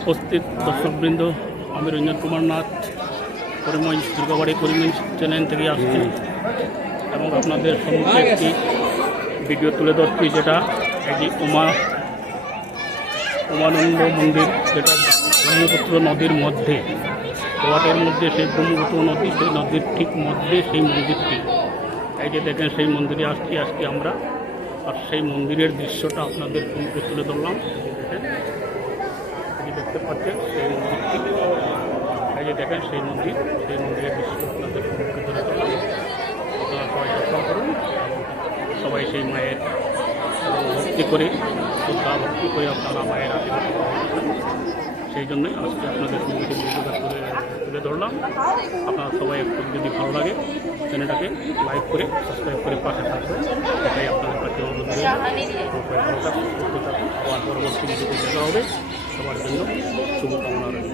উপস্থিত দর্শকবৃন্দ, আমি রঞ্জন কুমার নাথ করিমগঞ্জ দুর্গাবাড়ি করিমগঞ্জ চ্যানেল থেকে আসছি এবং আপনাদের সম্মুখে একটি ভিডিও তুলে ধরছি, যেটা একটি উমানন্দ মন্দির, যেটা ব্রহ্মপুত্র নদীর মধ্যে, ওয়াটের মধ্যে সেই ব্রহ্মপুত্র নদী, সেই নদীর ঠিক মধ্যে সেই মন্দিরটি। এই যে দেখেন, সেই মন্দিরে আসছি আজকে আমরা, আর সেই মন্দিরের দৃশ্যটা আপনাদের সম্মুখে তুলে ধরলাম। এই যে দেখতে পাচ্ছেন সেই মন্দিরটি, এই যে দেখেন সেই মন্দিরের দৃশ্য আপনাদের সম্মুখে তুলে ধরলাম। আপনারা সবাই দর্শন করুন, সবাই সেই মায়ের ভক্তি করে, শ্রদ্ধা ভক্তি করে আপনারা মায়ের আশীর্বাদ পাবেন। সেই জন্যই আজকে আপনাদের সম্মুখে ভিডিওটা তুলে ধরলাম। আপনারা সবাই একটু যদি ভালো লাগে চ্যানেলটাকে লাইক করে সাবস্ক্রাইব করে পাশে থাকবেন, এটাই আপনাদের কাছে অনুরোধ রইল। ভালো থাকুন, সুস্থ থাকুন, আবার পরবর্তী ভিডিওতে দেখা হবে। সবার জন্য শুভকামনা রইল।